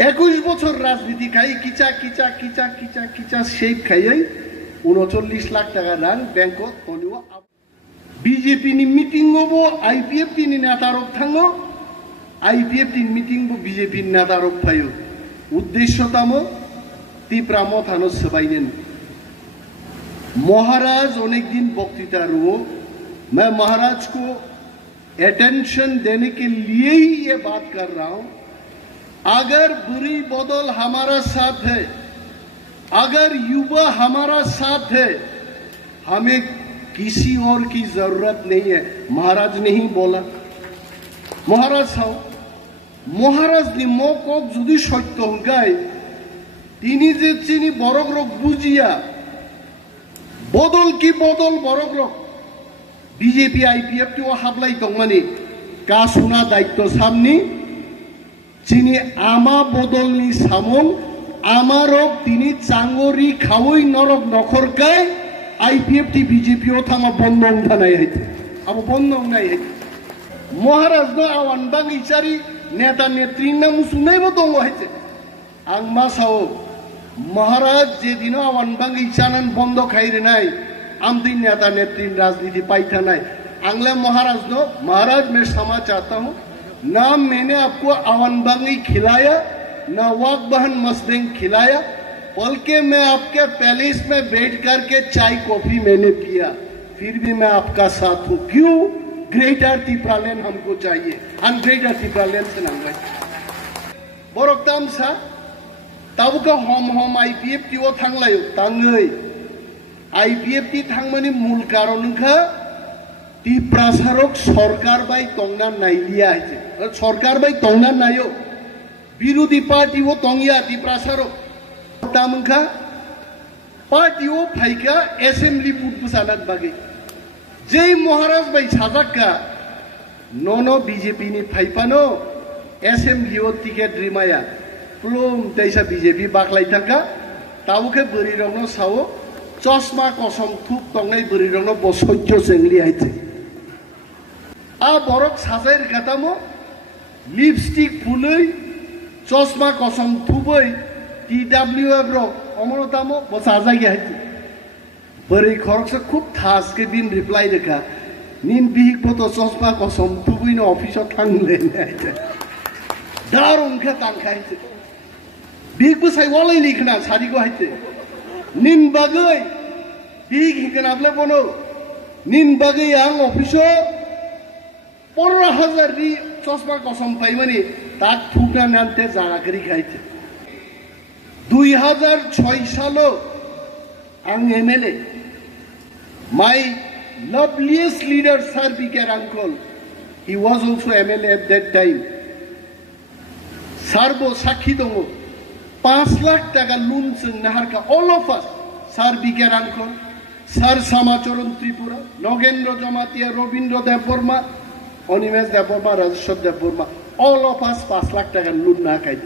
21 বছর রাজনীতি খাই কিচা কিচা কিচা কিচা কিচা সেই খাইয়াই 39 লাখ টাকা রান ব্যাংকত অনিও বিজেপি নি মিটিং হবো আইপিএফ নি নেতারক থাঙ্গো আইপিএফ নি মিটিং বো বিজেপি নেতারক ফাইও উদ্দেশ্য তামো তিপ্রাম থানো सबाइनेन महाराज अनेक दिन वक्तृता रुओ मैं महाराज को अटेंशन देने के लिए ही ये बात कर रहा हूं अगर बुरी बदल हमारा साथ है अगर युवा हमारा साथ है हमें किसी और की जरूरत नहीं है महाराज ने ही बोला महाराज साहब महाराज ने मोक जुदी सत्य होगाय তিনি যে চিনি বড়ক রোগ বুঝিয়া বদল কি বদল বড়ক রোগ বিজেপি আইপিএফ টিও হাবলাই দং মানে কা শোনা দায়িত্ব সামনি চিনি আমা বদলনি সামন আমারক তিনি চাঙ্গরি খাওই নরক নখরকায় আইপিএফ টি বিজেপি ও থামা বন্ধং থানাই হইতে আবো বন্ধং নাই হইতে মহারাজ ন আওয়ান বাং ইচারি নেতা নেত্রীর নাম শুনাইব দং হইতে आं मासाओ महाराज जे दिनो आवान बांगी चानन बंद खाइरे नाय आमदी नेता नेत्री राजनीति पाइथा नाय आंगले महाराज नो महाराज मैं क्षमा चाहता हूँ ना मैंने आपको आवान बांगी खिलाया ना वाक बहन मस्देंग खिलाया बल्कि मैं आपके पैलेस में बैठ करके चाय कॉफी मैंने पिया फिर भी मैं आपका साथ हूँ क्यों ग्रेटर तिप्रालैंड हमको चाहिए हम ग्रेटर तिप्रालैंड से नांगा बरकताम सा ताबुका हम आईपीएफ टी ओ थांगलायो तांगै आईपीएफ टी थांगमानि मूल कारणखा तिप्रासारक सरकार बाय तंगना नाइलिया आइते सरकार बाय तंगना नायो विरोधी पार्टी ओ तंगिया तिप्रासारक तामखा पार्टी ओ फाइका असेंबली बुट बसानात बागे जय महाराज बाय साजाक्का नो बीजेपी नि फाइपानो असेंबली ओ टिकेट रिमाया प्लुम दैसा बीजेपी बाखलाई थांगा ताबुके बोरी रंगनो सावो चश्मा कसम थुप तंगै बोरी रंगनो बसज्य सेंगली आइते आ बरक साजायर गातामो लिपस्टिक फुलै चश्मा कसम थुबै टीडब्ल्यूएफ रो अमरतामो बसाजाय आइते बोरै खरकसे खूब थास के दिन रिप्लाई देखा निन बिहिक बतो चश्मा कसम थुबैनो अफिसो थांगले आइते दारुं के तांखाइते बिग बसाई वाले लिखना सारी को हाइते निन बागै बिग हिकनाबले बनो निन बागै आं अफिसो 15,000 रि चश्मा कसम पाइमानि ताक थुकना नानते जागा करी खाइते 2006 सालो आं MLA my loveliest leader sir बिकेर uncle he was also MLA at that time सारबो साखी दंगो 5 लाख टाका लोन जों नाहारका all of us sir बिकेर uncle sir समाचरण Tripura Nagendra Jamatia Ravindra Debbarma Animesh Debbarma Rajeshwar Debbarma all of us 5 lakh टाका लोन नाहाकाय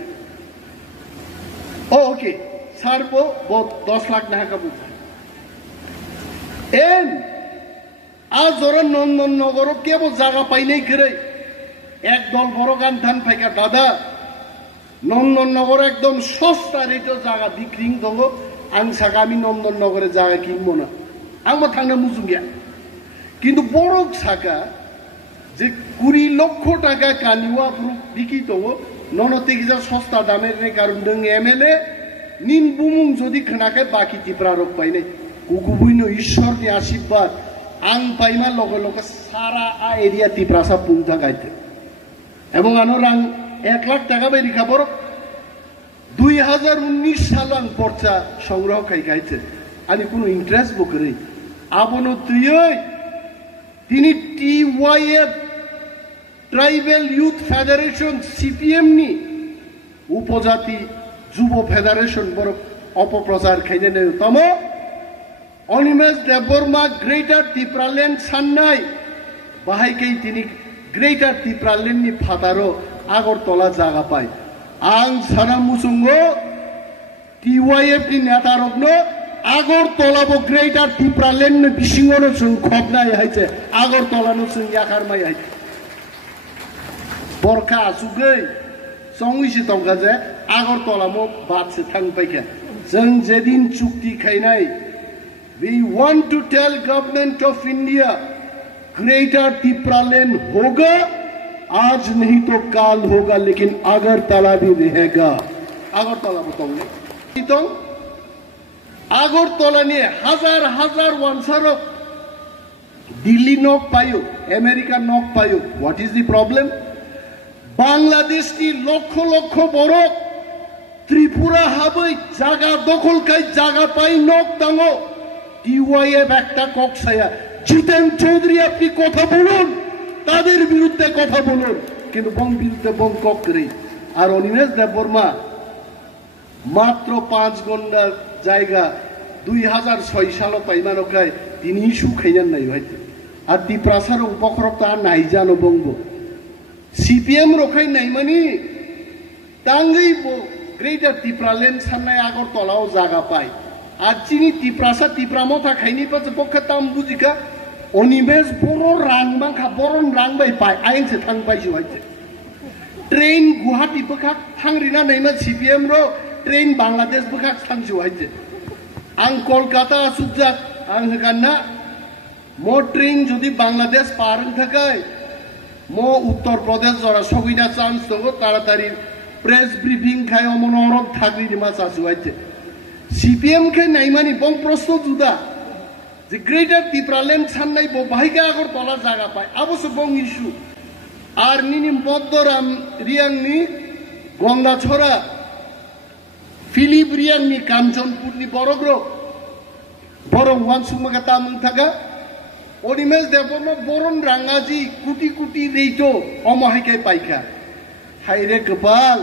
ओके sir बो 10 लाख नाहाका बुझा एन आज जरा नंदन नगर केबो जागा पाइनै करे एक दल बड़ गान धान फाइका दादा नंदन नगर एकदम सस्ता रेटो जागा बिक्रिं दङ आं सागामी नंदन नगरे जागा किनबो ना आंबो थांनो मुजुं गया किन्तु बरक साका जे 20 लक्ष टाका कानिवा बिकि दङ ननते गिजा सस्ता दामेर कारण दों एमएलए निन बुमुं जदि खोनाखै बाकी तिप्रा रक पाइनै गुगुबैनो ईश्वरनि आशीर्वाद आं पाइमा लगे लगे सारा आ एरिया तिप्रासा पुंथा गाइते एवं आनो रां 1 लाख टाका बायदि खबर 2019 साल आं पर्चा संग्रह खाइ गाइते आनि कुनो इंटरेस्ट बकरै आबनो तुयै तिनि टीवाईएफ ट्राइबल यूथ फेडरेशन सीपीएम नि उपजाति जुब फेडरेशन बर अपप्रचार खाइने तमो अनिमेश देवबर्मा ग्रेटर तिप्रालैंड सान्नाय बाहायकै तिनी ग्रेटर तिप्रालैंड नि फातारो आगरतला जागा पाय आं साना मुसुंगो टीवाईएफ नि नेता रगनो आगरतलाबो ग्रेटर तिप्रालैंड नि बिसिङनो जों खबनाय हायचे आगरतलानो जों याखारमाय हाय बरखा आसुगै संगिसि तंगा जे आगरतलामो बादसे थांबायखा जों जेदिन चुक्ति खायनाय we want to tell government of India greater Tipraland होगा आज नहीं तो काल होगा लेकिन अगरतला भी रहेगा अगरतला बताऊंगे तो अगरतला ने हजार हजार वंशर दिल्ली नोक पायो अमेरिका नोक पायो what is the problem Bangladesh की लक्ष लक्ष बड़ो त्रिपुरा हाबै जागा दखल खाई जागा पाई नोक दांगो टीवाईएफ একটা কক্সায়া জিতেন চৌধুরী আপনি কথা বলুন তাদের বিরুদ্ধে কথা বলুন কিন্তু বং বিরুদ্ধে বং কক করে আর অনিমেষ দেববর্মা মাত্র 5 ঘন্টা জায়গা 2006 সালে পাইমানকায় তিনি ইস্যু খাইনান নাই হয়তো আর ত্রিপ্রাসার উপকরতা নাই জানো বঙ্গ সিপিএম রখাই নাই মানে টাঙ্গই গ্রেটার ত্রিপ্রাল্যান্ড সামনে আগরতলাও জায়গা পায় আর চিনি ত্রিপ্রাসা ত্রিপ্রামথা খাইনি পাচ্ছে পক্ষে তাম বুঝিকা অনিমেষ বড় রাংবাংখা বড় রাংবাই পায় আইনসে থাংবাইসু হয়তো ট্রেন গুয়াহাটি বখাক থাংরিনা নাইমা সিপিএম র ট্রেন বাংলাদেশ বখাক থাংসু হয়তো आं कलकाता सुजाक आं हगाना मो ट्रेन जुदि बांग्लादेश पारन थाकाय मो उत्तर प्रदेश जरा सगैना चान्स दङ तारातारि प्रेस ब्रिफिं खाय अमनरम थागरि दिमा सासुआइते सीपीएम के नाइमानि बं प्रश्न जुदा जे ग्रेटर टिप्रालैंड साननाय ब बाहायगा आगरतला जागा पाय अबसो बं इस्यु आर निनि मद्दराम रियांनि गंगा छोरा फिलिप रियांनि कांचनपुरनि बरग्रो बरं वानसुमागा तामं थागा अनिमेष देबबर्मा बरन रांगाजी कुटी कुटी रेito अमहायखाय पाइखा हायरे गोपाल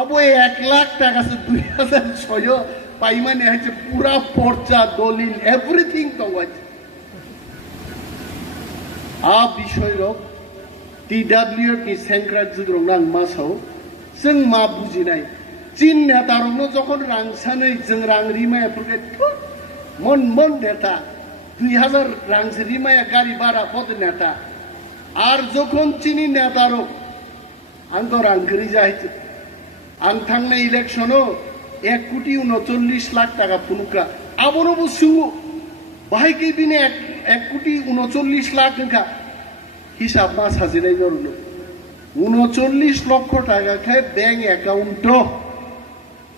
आबो 1 लाख टाका से 2006 पाइमाने हायसे पूरा पर्चा दलिल एवरीथिंग दंगाय आ विषय रक टीडब्ल्यूएफ नि सेंक्राट जुद्रं नां मासाव जों मा बुजिनाय चीन नेतारनो जखन रां सानै जों रां रिमायाफोरखौ मन मन नेता 2000 रां रिमाया गाड़ी भाड़ा पद नेता आर जखन चीनी नेतारो आं तो रां गरी जाहैते आं थांनाय इलेक्शनो 1,39 लाख टाका फुनुका आबोनोबो सुङो बाहायकै बिने 1,39 लाख नखा हिसाब मा साजिनाय जरनो 39 लक्ष टाका खाय बैंक अकाउंट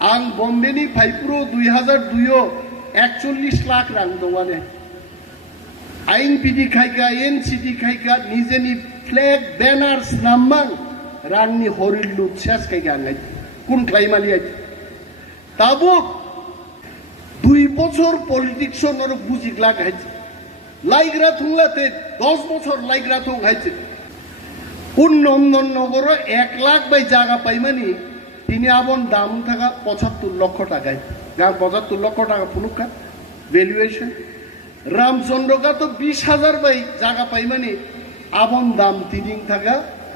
आं बम्बेनि फाइप्रो 2002 41 लाख रां दङाने आइन पिडि खायगा एनसिडि खायगा निजेनि फ्लैग बैनार्स नामबां रांनि हरिल लुट सेस खायगा आंगाय कुन खायमालि आइ ताबो 2 बছর पलिटिक्स नर बुजिग्ला गायছে लाइग्रा थुंलाते 10 বছর लाइग्रा थुं गायছে कुन नंदननगर 1 लाख बाय जागा पाइमानि তিনি আবন দাম থাকা 75 লক্ষ টাকায় গাঁ 75 লক্ষ টাকা ফুলুকা ভ্যালুয়েশন রামচন্দ্রকা তো 20,000 বাই জায়গা পাই মানে আবন দাম তিনি থাকা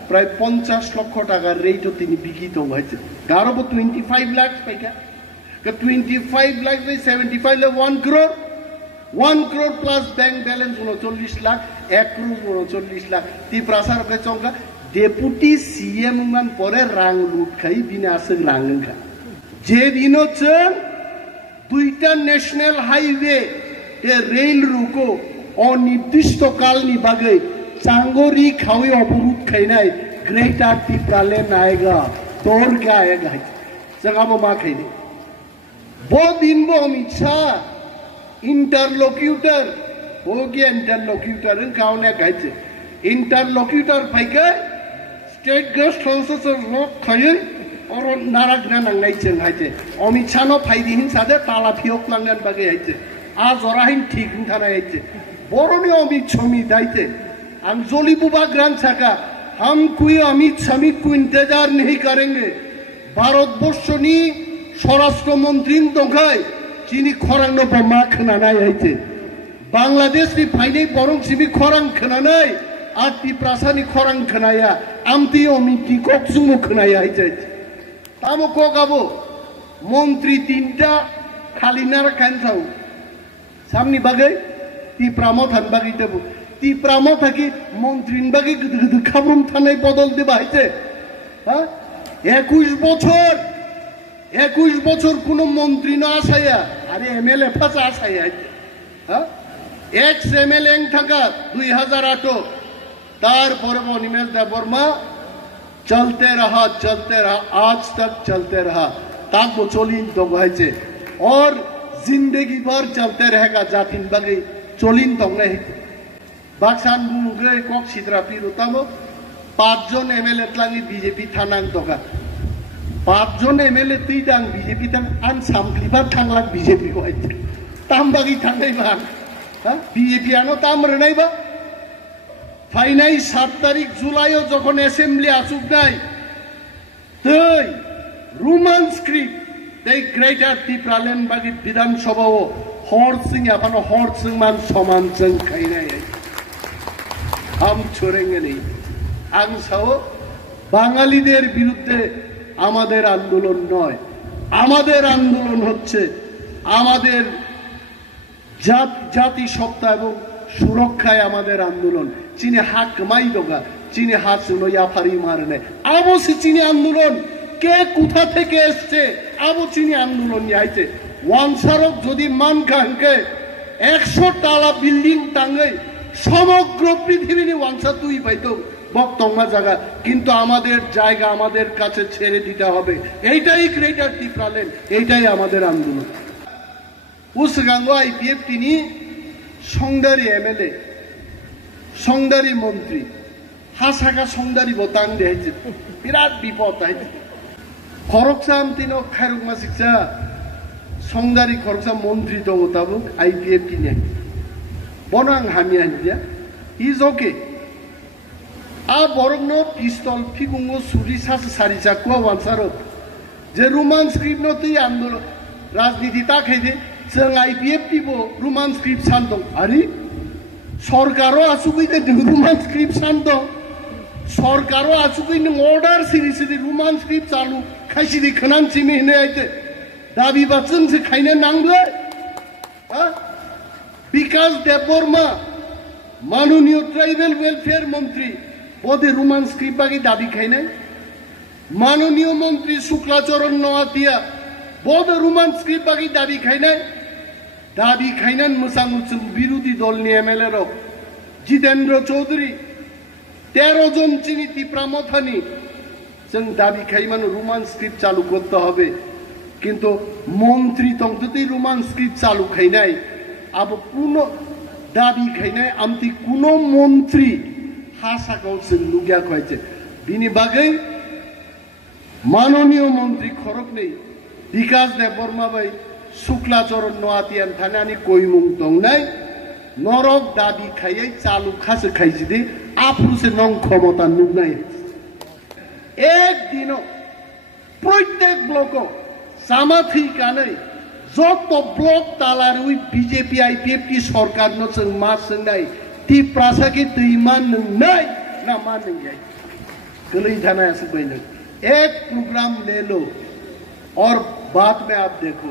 প্রায় 50 লক্ষ টাকা রেটও তিনি বিকিত হয়েছে গারব 25 লাখ পাইকা 25 লাখ বাই 75 lakh 1 crore plus bank balance 39 lakh 1 crore 39 lakh ত্রিপ্রাসার কে চংকা डेपुटी सीएम मान परे रां लुट खाई बिनासक रांगखा जे दिनो जों दुईटा नेशनल हाईवे ए रेल रुको अनिर्दिष्ट कालनि बागै चांगोरी खावै अवरोध खायनाय ग्रेटर टिप्रालैंड आएगा तोर क्या आएगा जोंहाबो मा खायनो बो दिनबो अमित शाह इंटरलॉक्यूटर हो गया interlocutor गावने गायছে interlocutor फाइका state guest house लोक खायो और नारागना नांनाय जों हायते अमित शाह नो फाइदि हिंसादे ताला फियक लांगनान बागै हायते आ जराहिन ठीक थानाय हायते बरनि अमित समी दायते आं जली बुबा ग्रांड साका हम कोई अमित शाह को इंतजार नहीं करेंगे भारतवर्षनि स्वराष्ट्र मंत्री दंखाय चीनी खरांग नो बमा खोनानाय हायते बांग्लादेशनि फाइनै बरं सिबि खरां खोनानाय आ टिप्रासानि खरां खोनाया आमति अमिति कक्सुमो खोनाया हायते तामो कगाबो मंत्री तीनटा खालिनार कानसाव सामनि बागै टिप्रामथान बागै देबो टिप्रामथाकि मंत्रीनि बागै गद गद खाब्रुम थानाय बदल देबा हायते हा 21 বছর 21 বছর কোন মন্ত্রী না আসাইয়া আরে এমএলএ ফাঁসা আসাইয়া হ্যাঁ এক্স এমএলএ থাকা 2008 তারপরে নিমেশ দেববর্মা चलते रहा आज तक चलते रहा ताक वो चोलिन तो गए और जिंदगी भर चलते रहेगा जातिन बगे चोलिन तो नहीं बाक्सान बुंगे कोक सिद्रा पीर उतामो 5 जन एमएलए तलांगी बीजेपी थानांग तो का 5 जन एमएलए तीदांग बीजेपी तंग अन सामक्लिबार थांगलाक बीजेपी को आइते ताम बगी थांगै बा हां बीजेपी आनो ताम रनाय बा फाइनाई 7 तारीख जुलाई যখন অ্যাসেম্বলি আসুক নাই তাই রোমানস্ক্রিপ তাই গ্রেটার টিপ্রাল্যান্ড বাগি বিধানসভাও হরসিং আপানো হরসিং মান সমান जों খাইনাই আম छोड़ेंगे नहीं আং সাও বাঙালিদের বিরুদ্ধে আমাদের আন্দোলন নয় আমাদের আন্দোলন হচ্ছে আমাদের জাতি সত্তা এবং সুরক্ষায় আমাদের আন্দোলন চীনে হাক মাই দোগা চীনে হাত শুনো ইয়াফারি মারনে আবো চীনে আন্দোলন কে কোথা থেকে এসেছে আবো চীনে আন্দোলন আইছে ওয়ানসারক যদি মান কাঙ্কে 100 তালা বিল্ডিং টাঙ্গে সমগ্র পৃথিবীর ওয়ানসা তুই পাইতো বক্তঙ্গা জায়গা কিন্তু আমাদের জায়গা আমাদের কাছে ছেড়ে দিতে হবে এইটাই গ্রেটার টিপ্রাল্যান্ড এইটাই আমাদের আন্দোলন বুসগাং আইপিএফ তিনি সংদারি এমএলএ সংদারি মন্ত্রী হাসাকা সংদারি বতাং দেছে বিরাট বিপদ আইছে খরকসাম তিনো খায়রুকমা শিক্ষা সংদারি খরকসাম মন্ত্রী তো তাবু আইপিএফ তিনে বনাং হামিয়া দিয়া ইজ ওকে আ বরংন পিস্তল ফিগুঙ্গো সুরি সাস সারি চাকুয়া ওয়ানসারো যে রোমানস্ক্রিপ নতি আন্দোলন রাজনীতি তাখাইদে जों आईपीएफ टिबो रोमानस्क्रिप सान दं आरे सरकारो आसुगैदे रोमानस्क्रिप सान दं सरकारो आसुगैनो अर्डार सिरि रोमानस्क्रिप चालू खायसिदि खोनान सिमि होनो आइते दाबि बाचन से खायनो नांगले विकास देबबर्मा माननीय ट्राइबल वेलफेयर मंत्री बदे रोमानस्क्रिप बागै दाबि खायनाय माननीय मंत्री शुक्लाचरण नवातिया बदे रोमानस्क्रिप बागै दाबि खायनाय दाबि खायनान मोजां मोजां बिरोधी दलनि एमएलए रक जितेन्द्र चौधरी 13 जन चिनी टिप्रामथानि जों दाबि खायमान रोमानस्क्रिप चालू करते হবে কিন্তু মন্ত্রী তংততি रोमानस्क्रिप चालू খাইনাই আব কোন দাবি খাইনাই আমতি কোন মন্ত্রী হাসাকাও जों লুগিয়া কইছে বিনি বাগৈ माननीय मंत्री खरक नहीं विकास देबबर्मा भाई शुक्लाचरण नवातियान थानानि कोइमुं दंनाय नरक दाबि खायै चालू खासे खाइजिदि आफुसे नं क्षमता नुनाय एक दिन प्रत्येक ब्लक सामाथि कानै जत ब्लक तालार उइ बीजेपी आईपीएफ की सरकार न जों मा सोंनाय टिप्रासाके दैमान नंनाय ना मा नंगाय गोलै थानायासो बैनो एक प्रोग्राम ले लो और बाद में आप देखो